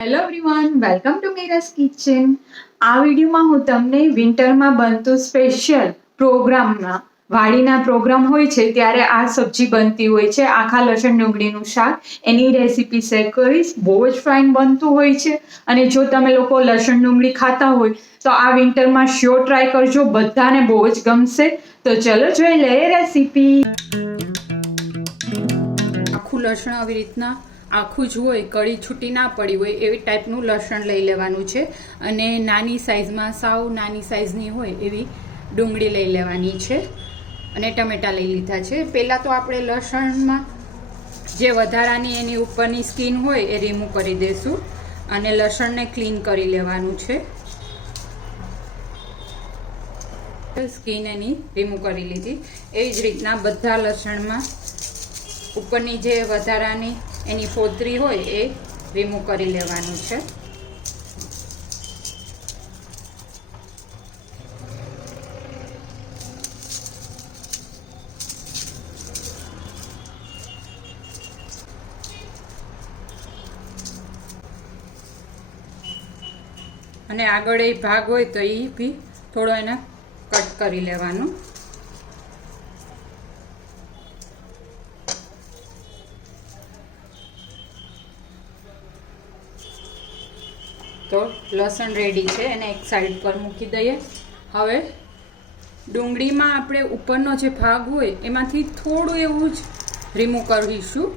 Hello everyone, welcome to Miras kitchen. આ વિડીયોમાં હું તમને વિન્ટરમાં બનતું સ્પેશિયલ પ્રોગ્રામમાં વાડીના પ્રોગ્રામ હોય છે ત્યારે આ સબ્જી બનતી હોય છે, આખા લસણ ડુંગળીનું શાક. એની રેસીપી શેર કરીશ. બહુ જ ફાઇન બનતું હોય છે અને જો તમે લોકો લસણ ડુંગળી ખાતા હોય તો આ વિન્ટરમાં શ્યોર ટ્રાય કરજો, બધાને બહુ જ ગમશે. તો ચલો જોઈ લઈએ રેસીપી. આખું લસણ આવી રીતના આખું જ હોય, કળી છૂટી ના પડી હોય એવી ટાઈપનું લસણ લઈ લેવાનું છે અને નાની સાઇઝમાં, સાવ નાની સાઇઝની હોય એવી ડુંગળી લઈ લેવાની છે અને ટમેટાં લઈ લીધા છે. પહેલાં તો આપણે લસણમાં જે વધારાની એની ઉપરની સ્કીન હોય એ રિમૂવ કરી દઈશું અને લસણને ક્લીન કરી લેવાનું છે. સ્કીન એની રિમૂવ કરી લીધી. એવી જ રીતના બધા લસણમાં ઉપરની જે વધારાની એની ફોતરી હોય એ રિમૂવ કરી લેવાનું છે. અને આગળ એ ભાગ હોય તો એ બી થોડો એને કટ કરી લેવાનું. તો લસણ રેડી છે, એને એક સાઈડ પર મૂકી દઈએ. હવે ડુંગળીમાં આપણે ઉપરનો જે ભાગ હોય એમાંથી થોડું એવું જ રિમૂવ કરીશું.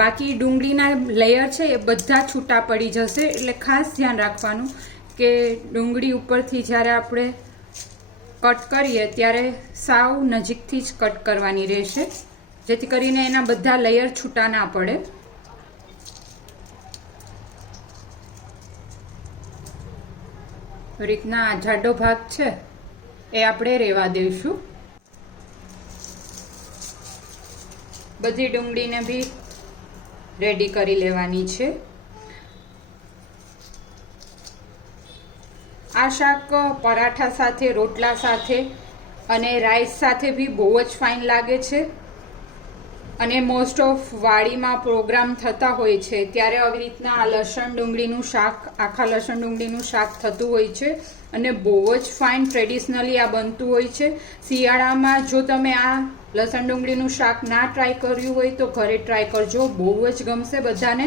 બાકી ડુંગળીના લેયર છે એ બધા છૂટા પડી જશે, એટલે ખાસ ધ્યાન રાખવાનું કે ડુંગળી ઉપરથી જ્યારે આપણે કટ કરીએ ત્યારે સાવ નજીકથી જ કટ કરવાની રહેશે, જેથી કરીને એના બધા લેયર છૂટા ના પડે. રીતના જાડો ભાગ છે એ આપણે રહેવા દઈશું. બધી ડુંગળીને બી રેડી કરી લેવાની છે. આ શાક પરાઠા સાથે, રોટલા સાથે અને રાઈસ સાથે બી બહુ જ ફાઇન લાગે છે. અને મોસ્ટ ઓફ વાડીમાં પ્રોગ્રામ થતા હોય છે ત્યારે આવી રીતના આ લસણ ડુંગળીનું શાક, આખા લસણ ડુંગળીનું શાક થતું હોય છે અને બહુ જ ફાઇન ટ્રેડિશનલી આ બનતું હોય છે. શિયાળામાં જો તમે આ લસણ ડુંગળીનું શાક ના ટ્રાય કર્યું હોય તો ઘરે ટ્રાય કરજો, બહુ જ ગમશે બધાને.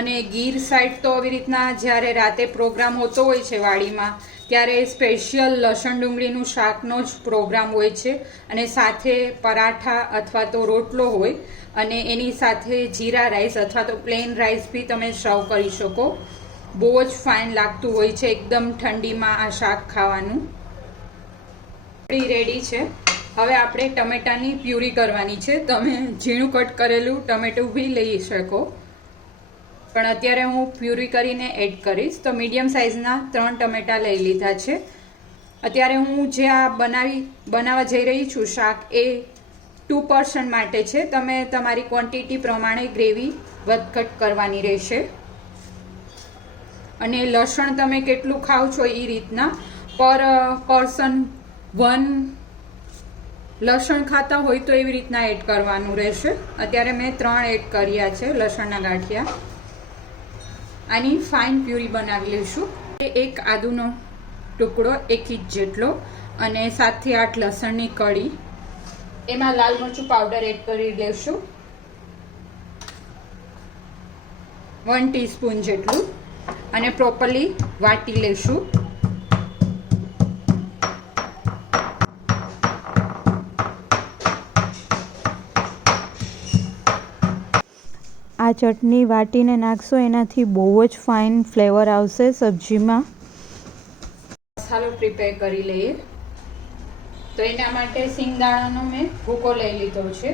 અને ગીર સાઈડ તો આવી રીતના જ્યારે રાતે પ્રોગ્રામ હોતો હોય છે વાડીમાં ત્યારે સ્પેશિયલ લસણ ડુંગળીનું શાકનો જ પ્રોગ્રામ હોય છે અને સાથે પરાઠા અથવા તો રોટલો હોય અને એની સાથે જીરા રાઈસ અથવા તો પ્લેન રાઈસ બી તમે સર્વ કરી શકો. બહુ જ ફાઇન લાગતું હોય છે એકદમ ઠંડીમાં આ શાક ખાવાનું. રેડી છે. હવે આપણે ટમેટાની પ્યુરી કરવાની છે. તમે ઝીણું કટ કરેલું ટમેટું બી લઈ શકો, પણ અત્યારે હું પ્યુરી કરીને એડ કરીશ. તો મીડિયમ સાઇઝના 3 ટમેટાં લઈ લીધા છે. અત્યારે હું જે આ બનાવવા જઈ રહી છું શાક એ 2 પર્સન માટે છે. તમે તમારી ક્વોન્ટિટી પ્રમાણે ગ્રેવી વધઘટ કરવાની રહેશે. અને લસણ તમે કેટલું ખાવ છો એ રીતના પર પર્સન 1 લસણ ખાતા હોય તો એવી રીતના એડ કરવાનું રહેશે. અત્યારે મેં 3 એડ કર્યા છે લસણના ગાંઠિયા. આની ફાઇન પ્યુરી બનાવી લઈશું. એક આદુનો ટુકડો, 1 ઇંચ જેટલો અને 7 થી 8 લસણની કળી. એમાં લાલ મરચું પાવડર એડ કરી લઈશું, 1 ટીસ્પૂન જેટલું, અને પ્રોપરલી વાટી લઈશું. આ ચટણી વાટીને નાખશો એનાથી બહુ જ ફાઇન ફ્લેવર આવશે સબ્જીમાં. મસાલો પ્રિપેર કરી લઈએ. તો એના માટે સિંગદાણાનો મેં ભૂકો લઈ લીધો છે.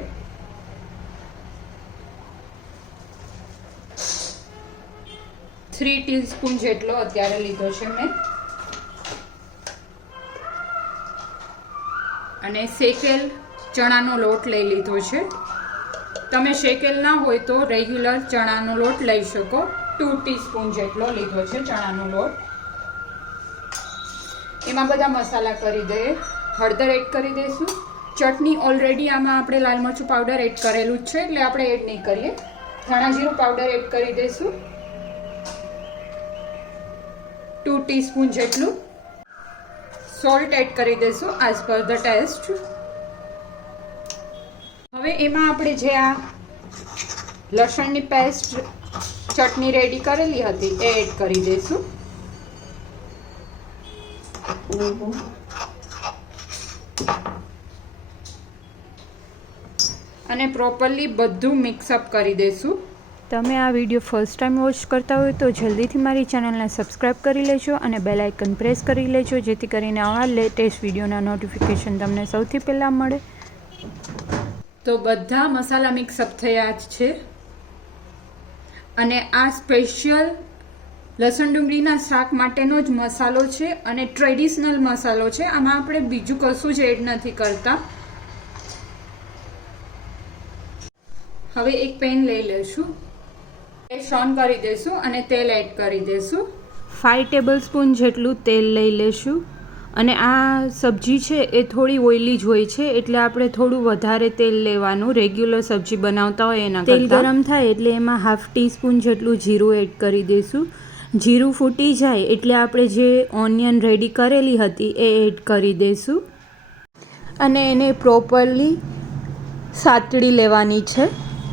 $3 ટીસ્પૂન જેટલો અત્યારે લીધો છે મેં. અને શેકેલ ચણાનો લોટ લઈ લીધો છે. તમે શેકેલ ના હોય તો રેગ્યુલર ચણાનો લોટ લઈ શકો. 2 ટીસ્પૂન જેટલો લીધો છે ચણાનો લોટ. એમાં બધા મસાલા કરી દઈએ. હળદર એડ કરી દઈશું. ચટણી ઓલરેડી આમાં આપણે લાલ મરચું પાવડર એડ કરેલું જ છે એટલે આપણે એડ નહીં કરીએ. ધાણા જીરું પાવડર એડ કરી દઈશું 2 ટીસ્પૂન જેટલું. સોલ્ટ એડ કરી દઈશું એઝ પર ધ ટેસ્ટ. હવે એમાં આપણે જે આ લસણની પેસ્ટ ચટણી રેડી કરેલી હતી એ એડ કરી દઈશું. અને પ્રોપરલી બધું મિક્સઅપ કરી દઈશું. તમે આ વિડીયો ફર્સ્ટ ટાઈમ વોચ કરતા હોય તો જલ્દીથી મારી ચેનલને સબસ્ક્રાઈબ કરી લેજો અને બેલ આઇકન પ્રેસ કરી લેજો, જેથી કરીને આવા લેટેસ્ટ વિડીયોના નોટિફિકેશન તમને સૌથી પહેલાં મળે. તો બધા મસાલા મિક્સઅપ થયા જ છે અને આ સ્પેશિયલ લસણ ડુંગળીના શાક માટેનો જ મસાલો છે અને ટ્રેડિશનલ મસાલો છે. આમાં આપણે બીજું કશું જ એડ નથી કરતા. હવે એક પેન લઈ લઈશું, ગેસ ઓન કરી દઈશું અને તેલ એડ કરી દઈશું. 5 ટેબલસ્પૂન જેટલું તેલ લઈ લેશું. અને આ સબ્જી છે એ થોડી ઓઇલી જ હોય છે એટલે આપણે થોડું વધારે તેલ લેવાનું, રેગ્યુલર સબ્જી બનાવતા હોય એના કરતાં. તેલ ગરમ થાય એટલે એમાં 1/2 ટીસ્પૂન જેટલું જીરું એડ કરી દઈશું. જીરું ફૂટી જાય એટલે આપણે જે ઓનિયન રેડી કરેલી હતી એ એડ કરી દઈશું અને એને પ્રોપરલી સાતળી લેવાની છે.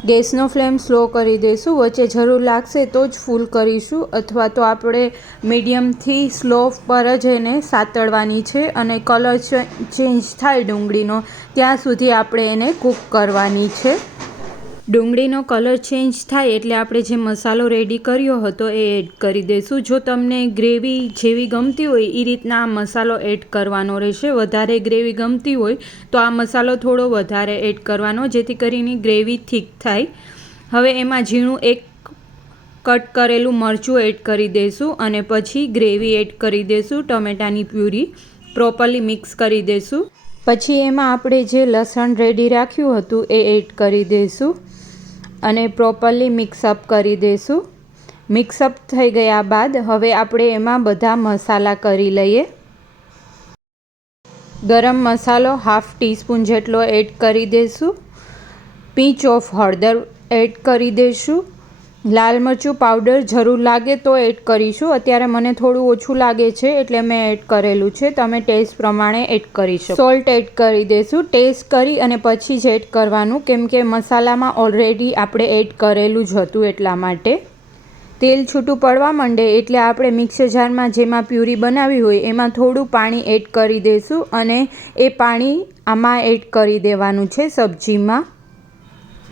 ગેસનો ફ્લેમ સ્લો કરી દઈશું. વચ્ચે જરૂર લાગશે તો જ ફૂલ કરીશું અથવા તો આપણે મીડિયમથી સ્લો પર જ એને સાતળવાની છે અને કલર ચેન્જ થાય ડુંગળીનો ત્યાં સુધી આપણે એને કૂક કરવાની છે. ડુંગળીનો કલર ચેન્જ થાય એટલે આપણે જે મસાલો રેડી કર્યો હતો એ એડ કરી દઈશું. જો તમને ગ્રેવી જેવી ગમતી હોય એ રીતના આ મસાલો એડ કરવાનો રહેશે. વધારે ગ્રેવી ગમતી હોય તો આ મસાલો થોડો વધારે એડ કરવાનો, જેથી કરીને ગ્રેવી થીક થાય. હવે એમાં ઝીણું એક કટ કરેલું મરચું એડ કરી દઈશું અને પછી ગ્રેવી એડ કરી દઈશું. ટમેટાની પ્યુરી પ્રોપરલી મિક્સ કરી દઈશું. પછી એમાં આપણે જે લસણ રેડી રાખ્યું હતું એ એડ કરી દઈશું અને પ્રોપરલી મિક્સઅપ કરી દઈશું. મિક્સઅપ થઈ ગયા બાદ હવે આપણે એમાં બધા મસાલા કરી લઈએ. ગરમ મસાલો 1/2 ટીસ્પૂન જેટલો એડ કરી દઈશું. પીંચ ઓફ હળદર એડ કરી દઈશું. લાલ મરચું પાવડર જરૂર લાગે તો એડ કરીશું. અત્યારે મને થોડું ઓછું લાગે છે એટલે મેં એડ કરેલું છે. તમે ટેસ્ટ પ્રમાણે એડ કરી શકો. સોલ્ટ એડ કરી દઈશું. ટેસ્ટ કરી અને પછી જ એડ કરવાનું, કેમ કે મસાલામાં ઓલરેડી આપણે એડ કરેલું જ હતું એટલા માટે. તેલ છૂટું પડવા માંડે એટલે આપણે મિક્સર જારમાં જેમાં પ્યુરી બનાવી હોય એમાં થોડું પાણી એડ કરી દઈશું અને એ પાણી આમાં એડ કરી દેવાનું છે સબ્જીમાં.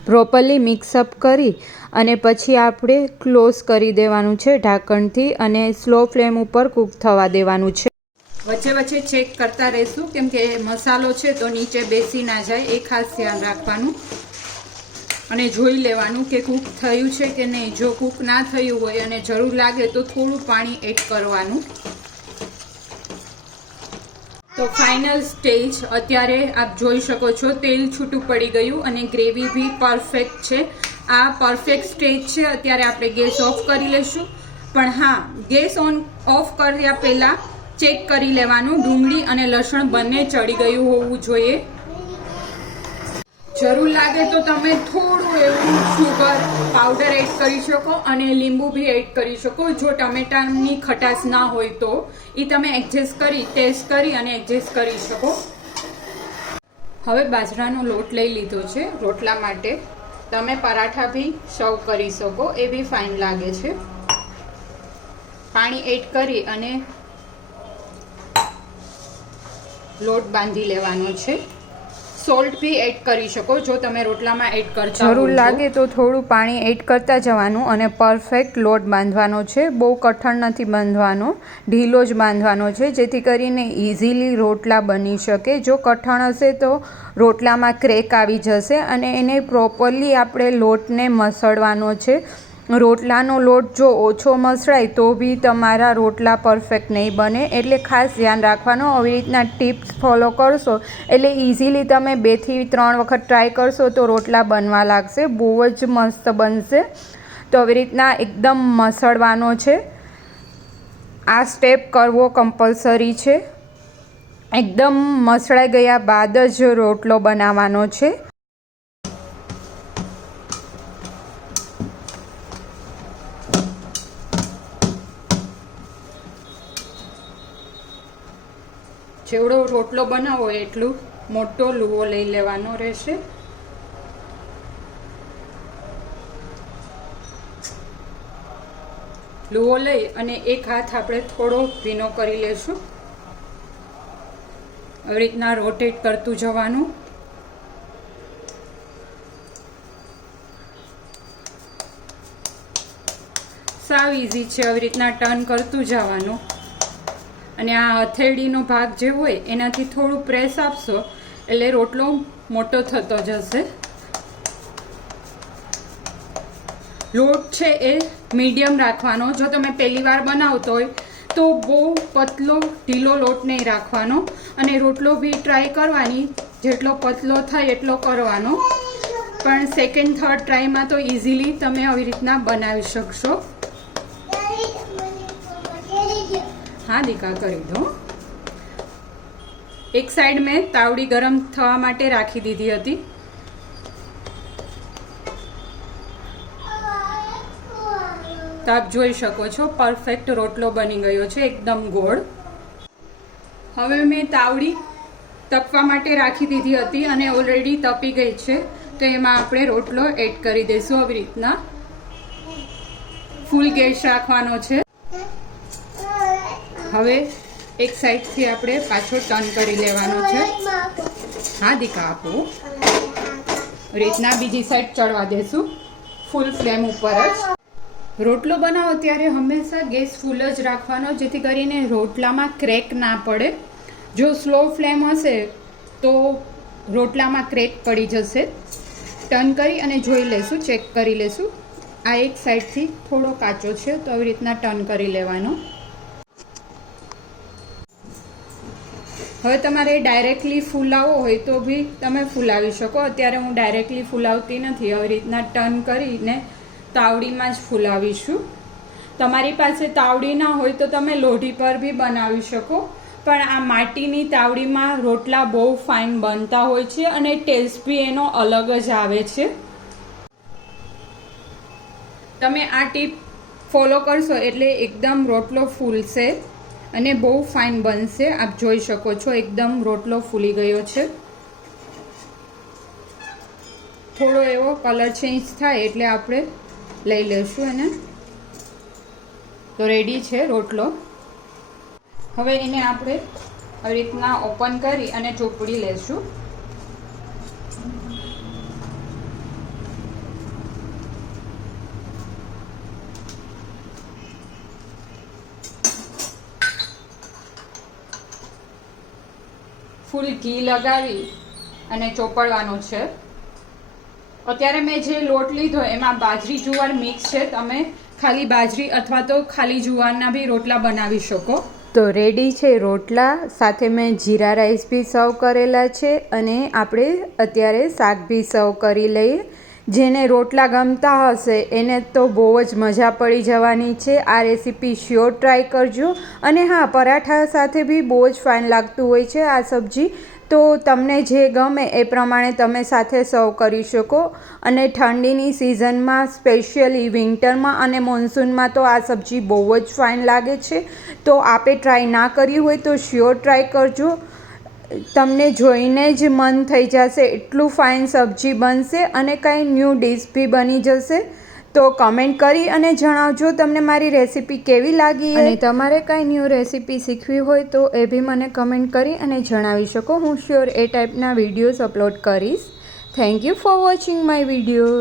પ્રોપરલી મિક્સઅપ કરી અને પછી આપણે ક્લોઝ કરી દેવાનું છે ઢાંકણથી અને સ્લો ફ્લેમ ઉપર કૂક થવા દેવાનું છે. વચ્ચે વચ્ચે ચેક કરતા રહીશું કેમ કે મસાલો છે તો નીચે બેસી ના જાય, એ ખાસ ધ્યાન રાખવાનું અને જોઈ લેવાનું કે કૂક થયું છે કે નહીં. જો કૂક ના થયું હોય અને જરૂર લાગે તો થોડું પાણી એડ કરવાનું. તો ફાઇનલ સ્ટેજ અત્યારે આપ જોઈ શકો છો, તેલ છૂટું પડી ગયું અને ગ્રેવી બી પરફેક્ટ છે. આ પરફેક્ટ સ્ટેજ છે. અત્યારે આપણે ગેસ ઓફ કરી લઈશું. પણ હા, ગેસ ઓફ કર્યા પહેલાં ચેક કરી લેવાનું ડુંગળી અને લસણ બંને ચડી ગયું હોવું જોઈએ. જરૂર લાગે તો તમે થોડું એવું સુગર પાવડર એડ કરી શકો અને લીંબુ બી એડ કરી શકો. જો ટમેટાની ખટાશ ના હોય તો એ તમે એડજસ્ટ કરી ટેસ્ટ કરી અને એડજસ્ટ કરી શકો. હવે બાજરાનો લોટ લઈ લીધો છે રોટલા માટે. તમે પરાઠા બી સર્વ કરી શકો, એ બી ફાઇન લાગે છે. પાણી એડ કરી અને લોટ બાંધી લેવાનો છે. સોલ્ટ બી એડ કરી શકો જો તમે રોટલામાં એડ કરતા જરૂર લાગે તો થોડું પાણી એડ કરતા જવાનું અને પરફેક્ટ લોટ બાંધવાનો છે. બહુ કઠણ નથી બાંધવાનો, ઢીલો જ બાંધવાનો છે, જેથી કરીને ઇઝીલી રોટલા બની શકે. જો કઠણ હશે તો રોટલામાં ક્રેક આવી જશે અને એને પ્રોપરલી આપણે લોટને મસળવાનો છે. રોટલાનો લોટ જો ઓછો મસળાય તો બી તમારા રોટલા પરફેક્ટ નહીં બને, એટલે ખાસ ધ્યાન રાખવાનું. આવી રીતના ટિપ્સ ફોલો કરશો એટલે ઇઝીલી તમે 2 થી 3 વખત ટ્રાય કરશો તો રોટલા બનવા લાગશે, બહુ જ મસ્ત બનશે. તો આવી રીતના એકદમ મસળવાનો છે. આ સ્ટેપ કરવો કમ્પલસરી છે. એકદમ મસળાઈ ગયા બાદ જ રોટલો બનાવવાનો છે. જેવડો રોટલો બનાવો એટલું મોટો લુવો લઈ લેવાનો રહેશે. લુવો લઈ અને એક હાથ આપણે થોડો ભીનો કરી લેશું. આવી રીતના રોટેટ કરતું જવાનું. સાવ ઇઝી છે. આવી રીતના ટર્ન કરતું જવાનું અને આ હથેળીનો ભાગ જે હોય એનાથી થોડું પ્રેસ આપશો એટલે રોટલો મોટો થતો જશે. લોટ છે એ મીડિયમ રાખવાનો. જો તમે પહેલી વાર બનાવતો હોય તો બહુ પતલો ઢીલો લોટ નહીં રાખવાનો અને રોટલો બી ટ્રાય કરવાની જેટલો પતલો થાય એટલો કરવાનો. પણ સેકન્ડ થર્ડ ટ્રાયમાં તો ઇઝીલી તમે આવી રીતના બનાવી શકશો. હા દીકા કરી દો. એક સાઈડ મેં તાવડી ગરમ થવા માટે રાખી દીધી હતી. તો આપ જોઈ શકો છો પરફેક્ટ રોટલો બની ગયો છે, એકદમ ગોળ. હવે મેં તાવડી તપવા માટે રાખી દીધી હતી અને ઓલરેડી તપી ગઈ છે. તો એમાં આપણે રોટલો એડ કરી દઈશું. આવી રીતના ફૂલ ગેસ રાખવાનો છે. હવે એક સાઈડથી આપણે પાછો ટર્ન કરી લેવાનો છે. હા દીકા આપો. રીતના બીજી સાઈડ ચડવા દેશું ફૂલ ફ્લેમ ઉપર જ. રોટલો બનાવો ત્યારે હંમેશા ગેસ ફૂલ જ રાખવાનો જેથી કરીને રોટલામાં ક્રેક ના પડે. જો સ્લો ફ્લેમ હશે તો રોટલામાં ક્રેક પડી જશે. ટર્ન કરી અને જોઈ લેશું, ચેક કરી લેશું. આ એક સાઈડથી થોડો કાચો છે તો આવી રીતના ટર્ન કરી લેવાનો. હવે તમારે ડાયરેક્ટલી ફૂલાવવો હોય તો બી તમે ફૂલાવી શકો. અત્યારે હું ડાયરેક્ટલી ફૂલાવતી નથી. આવી રીતના ટર્ન કરીને તાવડીમાં જ ફૂલાવીશું. તમારી પાસે તાવડી ના હોય તો તમે લોઢી પર બી બનાવી શકો. પણ આ માટીની તાવડીમાં રોટલા બહુ ફાઇન બનતા હોય છે અને ટેસ્ટ બી એનો અલગ જ આવે છે. તમે આ ટીપ ફોલો કરશો એટલે એકદમ રોટલો ફૂલશે અને બહુ ફાઇન બનશે. આપ જોઈ શકો છો એકદમ રોટલો ફૂલી ગયો છે. થોડો એવો કલર ચેન્જ થાય એટલે આપણે લઈ લઈશું એને. તો રેડી છે રોટલો. હવે એને આપણે આવી રીતના ઓપન કરી અને ચોપડી લેશું. ફૂલ ઘી લગાવી અને ચોપડવાનું છે. અત્યારે મેં જે લોટ લીધો એમાં બાજરી જુવાર મિક્સ છે. તમે ખાલી બાજરી અથવા તો ખાલી જુવારના બી રોટલા બનાવી શકો. તો રેડી છે રોટલા. સાથે મેં જીરા રાઈસ બી સર્વ કરેલા છે અને આપણે અત્યારે શાક બી સર્વ કરી લઈએ. જેને રોટલા ગમતા હશે એને તો બહુ જ મજા પડી જવાની છે. આ રેસીપી શ્યોર ટ્રાય કરજો. અને હા, પરાઠા સાથે બી બહુ જ ફાઇન લાગતું હોય છે આ સબ્જી. તો તમને જે ગમે એ પ્રમાણે તમે સાથે સર્વ કરી શકો. અને ઠંડીની સિઝનમાં સ્પેશિયલી વિન્ટરમાં અને મોન્સૂનમાં તો આ સબ્જી બહુ જ ફાઇન લાગે છે. તો આપે ટ્રાય ના કર્યું હોય તો શ્યોર ટ્રાય કરજો. તમને જોઈને જ મન થઈ જશે એટલું ફાઇન સબ્જી બનશે અને કાંઈ ન્યૂ ડીશ બી બની જશે. તો કમેન્ટ કરી અને જણાવજો તમને મારી રેસીપી કેવી લાગી. અને તમારે કાંઈ ન્યૂ રેસીપી શીખવી હોય તો એ બી મને કમેન્ટ કરી અને જણાવી શકો. હું શ્યોર એ ટાઈપના વિડીયોઝ અપલોડ કરીશ. Thank you for watching my video.